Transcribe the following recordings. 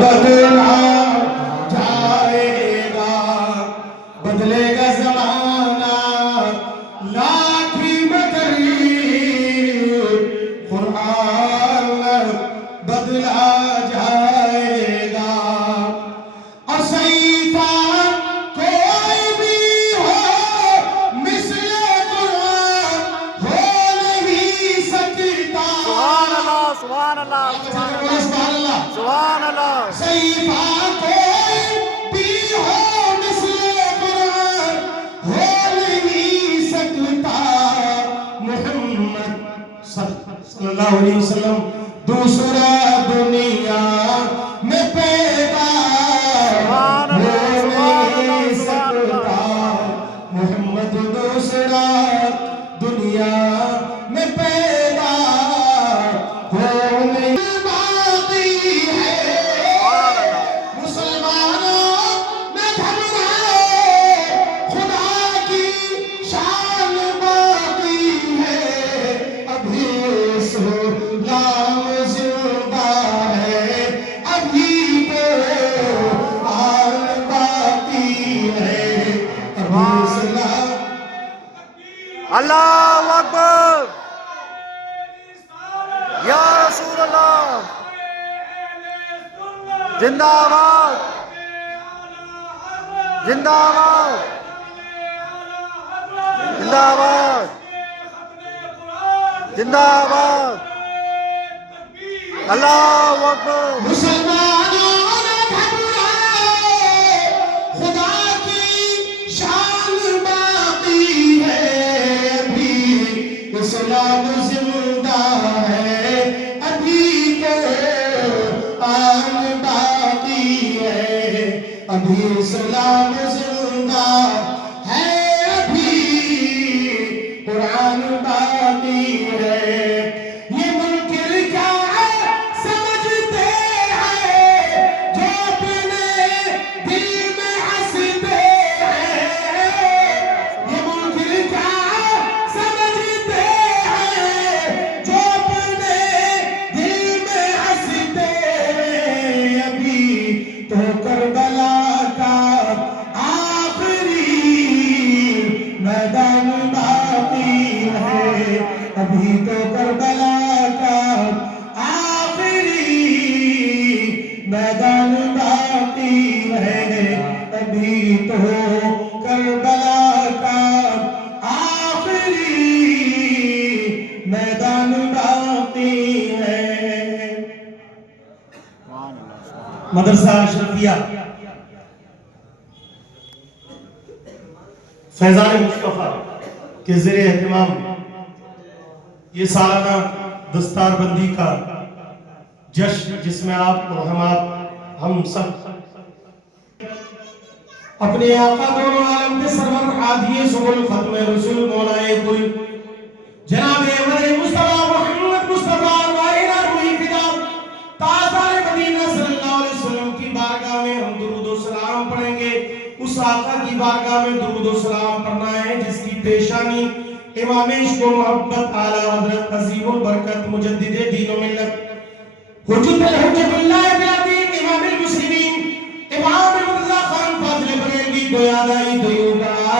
بدلا جائے گا، بدلے گا زمانہ لاٹھی بکری، قرآن بدلا جائے گا، اور صحیفہ کوئی بھی ہو مثل قرآن ہو نہیں سکتا۔ سبحان اللہ، سبحان اللہ، سبحان اللہ، سبحان اللہ۔ صحیفہ کوئی بھی ہو مثل قرآن ہو نہیں سکتا، محمد صلی اللہ علیہ وسلم دوسرا دنیا میں پیدا ہو نہیں سکتا، محمد دوسرا دنیا میں پیدا ہو نہیں باقی ہے، مسلمانوں نہ گھبراؤ، خدا کی شان باقی ہے، ابھی اسلام زندہ ہے، ابھی قرآن باقی ہے، ابھی اسلام۔ اللہ اکبر، یا رسول اللہ، زندہ آباد، زندہ آباد، زندہ آباد، زندہ آباد، اللہ اکبر۔ مسلمانوں نہ گھبراؤ، خدا کی شان باقی ہے، ابھی اسلام زندہ ہے، ابھی قرآن باقی ہے، ابھی اسلام زندہ ہے، ابھی قرآن باقی ہے۔ یہ منکر کیا سمجھتے ہیں جو اپنے دل میں ہنستے ہیں، یہ منکر کیا سمجھتے ہیں جو اپنے دل میں ہنستے ہیں، ابھی تو کربلا کا آخری میدان باقی ہے، ابھی تو کربلا کا آخری میدان باقی ہے، ابھی تو کربلا کا آخری میدان باقی ہے۔ مدرسہ اشرفیہ فیضان مصطفیٰ کے زیر اہتمام یہ سالانہ دستار بندی کا جشن، جس میں آپ اور ہم سب اپنے آقا دونوں عالم کے سرور عادی سبل ختم رسول مولا کل جناب احمد مصطفیٰ محمد مصطفیٰ وائرہ روحی فدا تاجدار مدینہ صلی اللہ علیہ وسلم کی بارگاہ میں ہم درود و سلام پڑھیں گے۔ اس آقا کی بارگاہ میں درود و سلام پڑھنا ہے جس کی پیشانی امام عشق و محبت اعلیٰ حضرت عظیم البرکت مجدد دین و ملت حجت الحجت اللہ بلادین امام المسلمین امام مرتضی خان فاضل بریلوی کو یاد آئی تو یوں کہا،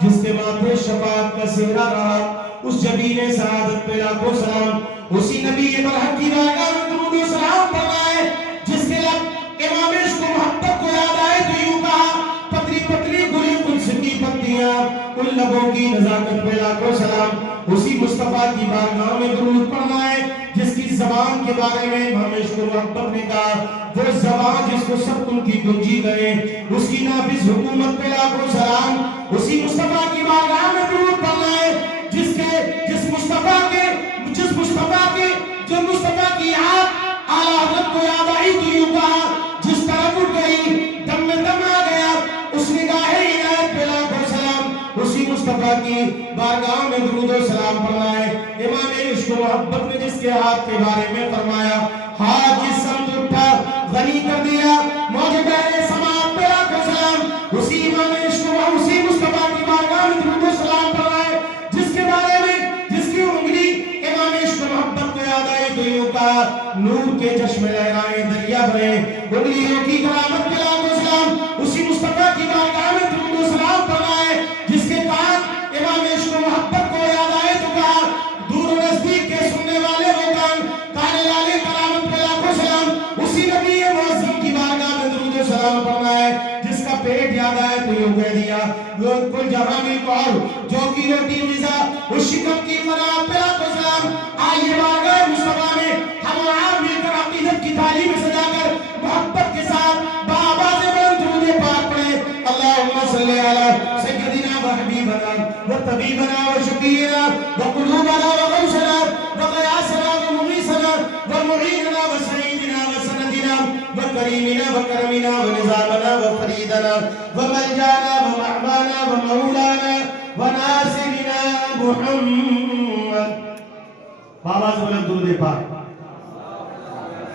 جس کے ماتھے شفاعت کا سہرا رہا، اس جبین سعادت پہ لاکھوں سلام، اسی نبی برحق کی بارگاہ میں درود و سلام پڑھنا ہے جس کے لب امام عشق و محبت کو یاد آئے تو یوں کہا، پتلی پتلی گلی قدس کی پتیاں، ان لبوں کی نزاکت پہ لاکھوں سلام، اسی مصطفیٰ کی بارگاہ میں درود پڑھنا ہے جس کی زبان کے بارے میں امام عشق و محبت نے کہا، وہ زبان جس کو سب ان کی گنجی گئے، اس کی نافذ حکومت پہ لاکھوں سلام، اسی مصطفیٰ کی بارگاہ میں درود پڑھنا ہے جس مصطفیٰ کی یاد اعلیٰ حضرت کو یاد آئی تو یوں کہا، جس طرف اٹھ گئی دم میں دم آ گیا، اس نگاہ عنایت پہ لاکھوں سلام، اسی مصطفیٰ کی بارگاہ میں درود و سلام پڑھنا ہے۔ امام عشق و محبت نے جس کے ہاتھ کے بارے میں فرمایا، ہاتھ جس سمت اٹھا غنی کر دیا، موج بحر سماعت پہ لاکھوں سلام، اسی امام عشق و اسی مصطفیٰ کی بارگاہ میں درود و سلام پڑھنا ہے جس کے بارے میں جس کی انگلی امام عشق و محبت کو یاد آئی تو یوں کہا، نور کے چشم لہرائیں دریا بھرے میں انگلیوں کی کرامت پہ لاکھوں سلام اسی مصطفیٰ کی بارگاہ میں درود و سلام فرمائے جس کے کان امام عشق و محبت کو یاد آئے تو کہا دور و نزدیک کے سننے والے وہ کان لالے کرامت پہ لاکھوں سلام اسی نبی معظم کی بارگاہ میں درود و سلام فرمائے جس کا پیٹ یاد آئے تو یوں کہہ دیا کل جہاں مل کو اور جو کی روٹی غذا اس شکم کی کرامت پہ لاکھوں سلام آئیے بارگاہ مصطفیٰ میں ہم عام مل کر عقیدت کی تعلیم سجا کر محبت کے ساتھ بآواز بلند درود پاک پڑھیں اللہم صلی علی سیدنا و حبیبنا و طبیبنا و شفیعنا و قلوبنا و غوثنا و غیاثنا و مغیثنا و معیننا و سعیدنا و سندنا و کریمنا و کرمنا و نظامنا و فریدنا و ملجانا و معمانا و مولانا و ناصرنا محمد بآواز بلند درود پاک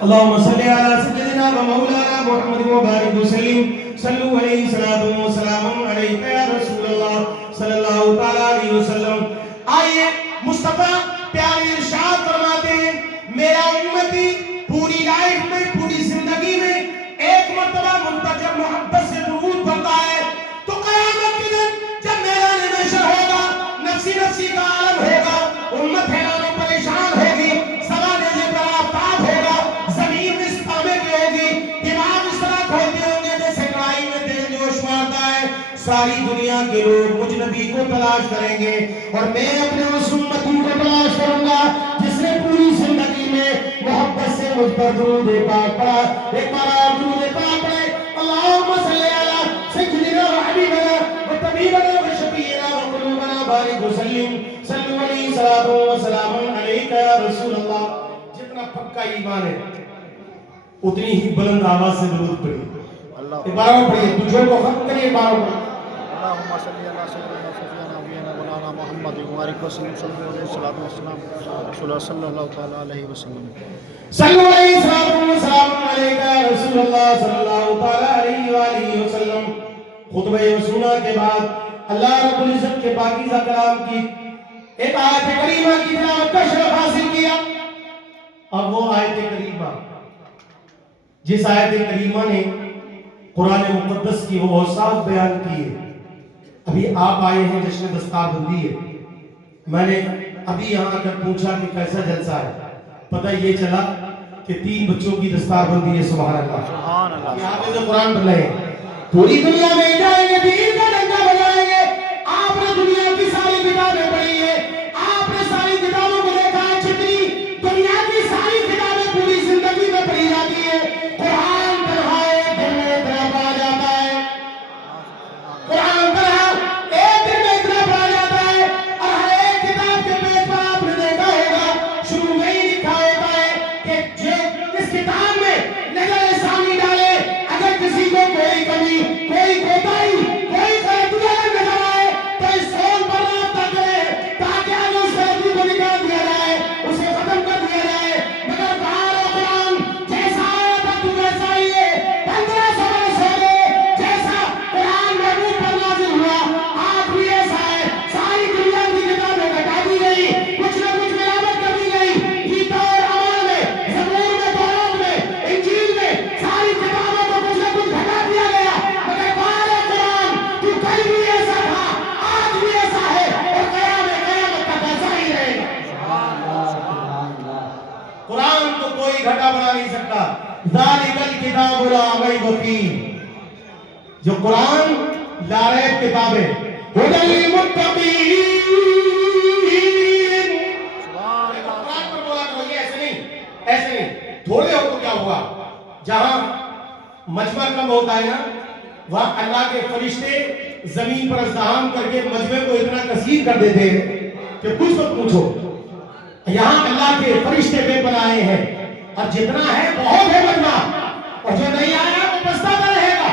اللهم صل على سيدنا ومولانا محمد وبارك وسلم صلوا عليه صلاة وسلام عليك يا رسول الله صلی اللہ تعالی علیہ وسلم آئیے مصطفیٰ پیارے ارشاد فرماتے ہیں میرا امتی پوری لائف میں پوری زندگی میں ایک مرتبہ منتجب محبت سے درود پڑھتا ہے تو قیامت کے دن جب میدان محشر ہوگا نفسی نفسی کا عالم ہوگا امت حیران و پریشان ہوگی سوال سے پر آفتاب ہوگا زمین اس پامے کی ہوگی دماغ اس طرح کھولتے ہوں گے جیسے کڑائی میں تیل جوش مارتا ہے ساری دنیا کے لوگ مجھ نبی کو تلاش کریں گے اور میں اپنے اس امتی کو تلاش کروں گا جس نے پوری زندگی میں محبت سے مجھ پر درود پاک پڑھا ایک بار آپ درود پاک پڑھے اللہم صلی علی سیدنا و حبیبنا و طبیبنا و شفیعنا و قلوبنا بارک وسلم صلو علیہ صلاۃ و سلام علیک یا رسول اللہ جتنا پکا ایمان ہے اتنی ہی بلند آواز سے درود پڑھیے ایک بار اور پڑھیے تجھے کو ختم کریے ایک بار اور پڑھیے اللهم صل على سيدنا سفيان نبينا مولانا محمد وبارك وسلم صلى الله عليه وسلم رسول الله صلى الله تعالى عليه وسلم صلو علیہ الصلوۃ والسلام علیک یا رسول اللہ صلی اللہ تعالی علیہ وآلہ وسلم خطبہ رسولہ کے بعد اللہ رب العزت کے پاکیزہ کلام کی ایک آیت کریمہ کی تلاوت کا شرف حاصل کیا اب وہ آیت کریمہ جس آیت کریمہ نے قرآن مقدس کی وہ اوصاف بیان کی ہے ابھی آپ آئے ہیں جشن دستار بندی ہے میں نے ابھی یہاں کر پوچھا کہ کیسا جلسہ ہے پتہ یہ چلا کہ 3 بچوں کی دستار بندی ہے سبحان اللہ یہاں پہ جو قرآن پڑھ رہے ہیں پوری دنیا میں جائیں گے دین کا ڈنکا بجائیں گے آپ نے دنیا کی ساری کتابیں پڑھی ہے آپ نے ساری کتابوں کو دیکھا ہے جتنی دنیا کی ساری کتابیں پوری زندگی میں پڑھی جاتی ہے قرآن پڑھا ایک دن میں اتنا پڑھا جاتا ہے قرآن پڑھا ایک دن میں اتنا پڑھا جاتا ہے اور ہر ایک کتاب کے پیج پر آپ نے دیکھا ہوگا شروع میں ہی لکھا ہوتا ہے کہ جو اس کتاب میں نظر ثانی ڈالے اگر کسی کو کوئی کمی کوئی کوتاہی کوئی غلطی اگر نظر آئے تو اس فون پر رابطہ کرے تاکہ آگے اس غلطی کو نکال دیا جائے اسے ختم کر دیا جائے مگر کہا قرآن جیسا آیا تھا تو ویسا ہی ہے 1500 برس ہو گئے جیسا قرآن محبوب پر نازل ہوا آج بھی ایسا ہے ساری دنیا کی کتابیں گھٹا دی گئی کچھ نہ کچھ ملاوٹ کر دی گئی گیتا اور اعمال میں زبور میں تورات میں انجیل میں ساری کتابوں کو کچھ نہ کچھ گھٹا دیا گیا مگر قرآن تو کل بھی ایسا تھا آج بھی ایسا ہے اور قیامت تک ایسا ہی رہے گا قرآن تو کوئی گھٹا بنا نہیں سکتا ذالک الکتاب لا ریب فیہ جو قرآن لا ریب کتاب ہے ھدی للمتقین قرآن پر بولا کرو یہ ایسے نہیں تھوڑے ہو تو کیا ہوا جہاں مجمع کم ہوتا ہے نا وہاں اللہ کے فرشتے زمین پر ازدحام کر کے مجمع کو اتنا کثیر کر دیتے ہیں کہ کچھ مت پوچھو یہاں اللہ کے فرشتے بے پناہ آئے ہیں اور جتنا ہے بہت ہے مجمع اور جو نہیں آیا وہ پچھتاتا رہے گا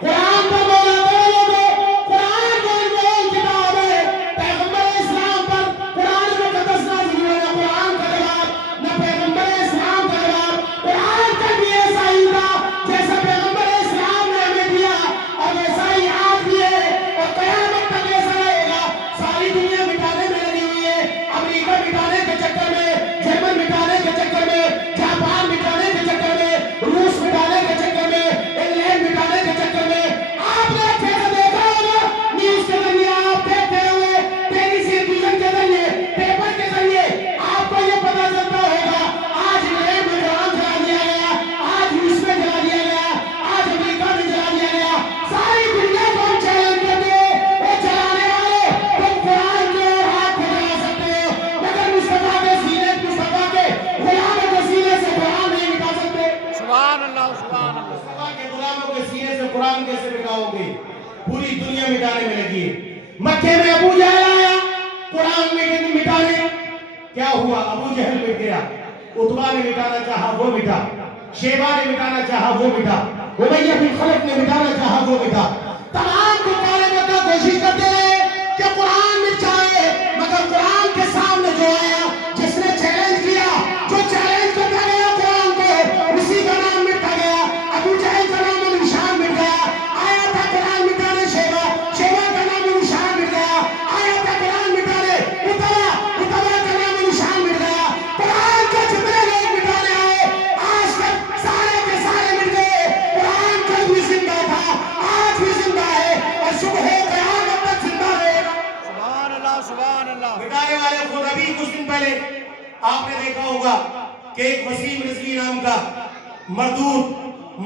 قرآن پر بولا کرو قرآن کو انمول کتاب ہے پیغمبر اسلام پر قرآن مقدس نازل ہوا نہ قرآن کا جواب نہ پیغمبر اسلام کا جواب قرآن کا بھی ایسا ہی تھا جیسا پیغمبر اسلام نے ہمیں دیا اور ایسا ہی آج بھی ہے اور قیامت تک ایسا رہے گا ساری دنیا مٹانے میں لگی ہوئی ہے امریکہ مٹانے کے چکر میں جرمن مٹانے کے چکر میں جاپان مٹانے کے چکر میں روس اللہ سبحان اللہ مصطفیٰ کے غلاموں کے سینے سے قرآن کیسے مٹاؤ گے؟ پوری دنیا مٹانے میں لگی ہے۔ مکے میں ابو جہل آیا قرآن میں مٹانے، کیا ہوا؟ ابو جہل مٹ گیا، عتبہ نے مٹانا چاہا وہ مٹا، شیبہ نے مٹانا چاہا وہ مٹا، امیہ بن خلف نے مٹانا چاہا وہ مٹا۔ تمام کفار مکہ کوشش کرتے رہے کہ قرآن مٹ جائے، مگر قرآن کے سامنے جو آیا، جس نے چیلنج کیا، جو چیلنج کرتا گیا قرآن کو، اسی کا نام مٹا گیا۔ ابو جہل کا نام و نشان مٹ گیا۔ آیا تھا قرآن مٹانے شیبہ، شیبہ کا نام و نشان مٹ گیا۔ آیا تھا قرآن مٹانے عتبہ، عتبہ کا نام و نشان مٹ گیا۔ قرآن کو جتنے لوگ مٹانے آئے آج تک سارے کے سارے مٹ گئے۔ قرآن کل بھی زندہ تھا، آج بھی زندہ ہے، اور صبح قیامت تک زندہ رہے گا۔ سبحان اللہ سبحان اللہ مٹانے والے خود ابھی کچھ دن پہلے آپ نے دیکھا ہوگا کہ ایک وسیم رضوی نام کا مردود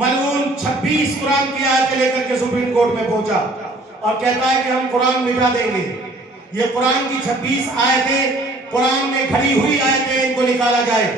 ملعون 26 قرآن کی آیتیں لے کر کے سپریم کورٹ میں پہنچا اور کہتا ہے کہ ہم قرآن مٹا دیں گے۔ یہ قرآن کی 26 آیتیں، قرآن میں کھڑی ہوئی آیتیں، ان کو نکالا جائے۔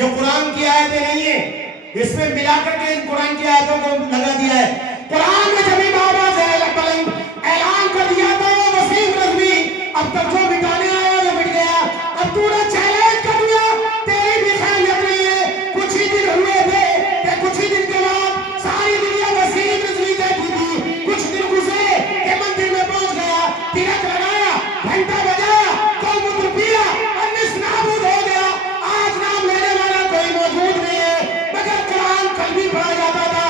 یہ قرآن کی آیتیں نہیں ہیں، اس میں ملا کر کے ان قرآن کی آیتوں کو لگا دیا ہے۔ قرآن میں جبھی بابا بلند اعلان کر دیا تھا وسیم رضوی، اب تک جو مٹانے آیا وہ مٹ گیا۔ اب تو نے چیلنج کر دیا، تیری بھی خیریت نہیں ہے۔ کچھ ہی دن ہوئے تھے کہ کچھ ہی دن کے بعد ساری دنیا وسیم رضوی دیکھی تھی۔ کچھ دن گزرے کہ مندر میں پہنچ گیا، تلک لگایا، گھنٹا بجایا، کل مدر پیا، انس نابود ہو گیا۔ آج نام لینے والا کوئی موجود نہیں ہے، مگر قرآن کل بھی پڑھا جاتا تھا،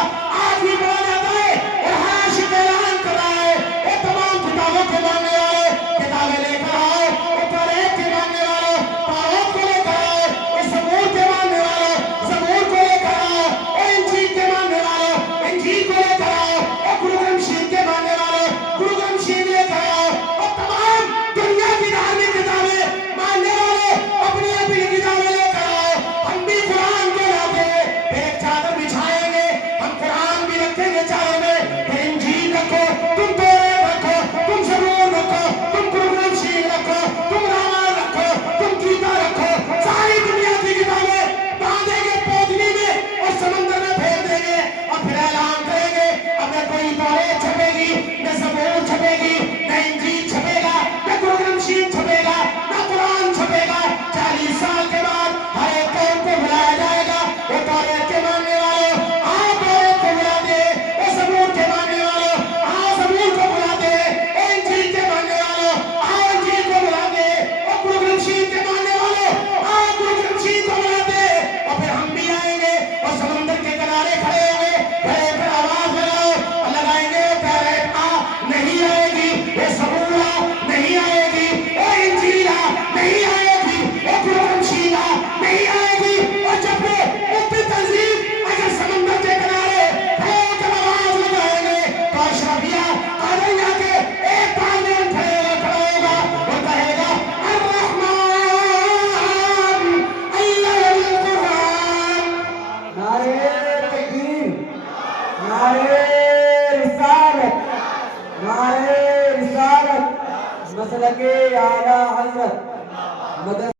آج بھی پڑھا جاتا ہے، اور ہر عاشق اعلان کر رہا ہے اے تمام کتابوں کے ماننے والے، کتابیں لے کر آؤ، اے توریت کے ماننے والے توریت کو لے کر آؤ، اے زبور کے ماننے والے زبور کو لے کر آؤ، اے انجیل کے ماننے والے انجیل کو لے کر آؤ، اے گرو گرنتھ صاحب کے ماننے والے گرو گرنتھ صاحب لے کر آؤ، اور تمام دنیا کی دھارمک کتابیں ماننے والے اپنی اپنی کتابیں لے کر آؤ۔ ہم بھی قرآن کو لاتے ہیں، پھر ایک چادر بچھائیں گے، ہم قرآن بھی رکھیں گے چادر میں، پھر انجیل رکھو، تم توریت رکھو، تم زبور رکھو، تم گرو گرنتھ صاحب رکھو، تم رامان رکھو، تم گیتا رکھو، ساری دنیا کی کتابیں باندھیں گے پوتلی میں اور سمندر میں پھینک دیں گے، اور پھر اعلان کریں گے اب نہ کوئی توریت چھپے گی، نہ زبور چھپے گی، نہ انجیل چھپے گا، نہ گرو گرنتھ صاحب چھپے گا، نہ قرآن چھپے گا۔ 40 سال کے بعد ہر ایک قوم کو بلایا جائے گا، وہ توریت کے ماننے والوں آؤ توریت کو بلا دے، وہ زبور کے ماننے والوں آؤ زبور کو بلا دے، وہ انجیل کے ماننے والوں آؤ انجیل کو بلا دے، وہ گرو گرنتھ صاحب کے ماننے والوں آؤ گرو گرنتھ صاحب کو بلا دے، اور پھر ہم بھی آئیں گے اور سمندر کے کنارے کھڑے ہوں گے، کھڑے کر آواز لگاؤ اور لگائیں گے توریت آ نہیں آئے گی، وہ زبور آ نہیں آئے گی، وہ انجیل آ نہیں آئے گی، وہ گرو گرنتھ صاحب آ نہیں آئے گی۔ اور جب وہ مفتی تنظیم اگر سمندر کے کنارے کھڑے ہو کر آواز لگائیں گے تو اشرفیہ قادریہ کے ایک تعلیم کھڑا ہوگا اور کہے گا الرحمن علم القرآن۔ نعرے تکبیر، نعرے رسالت، نعرے رسالت، مسلک اعلیٰ حضرت مدد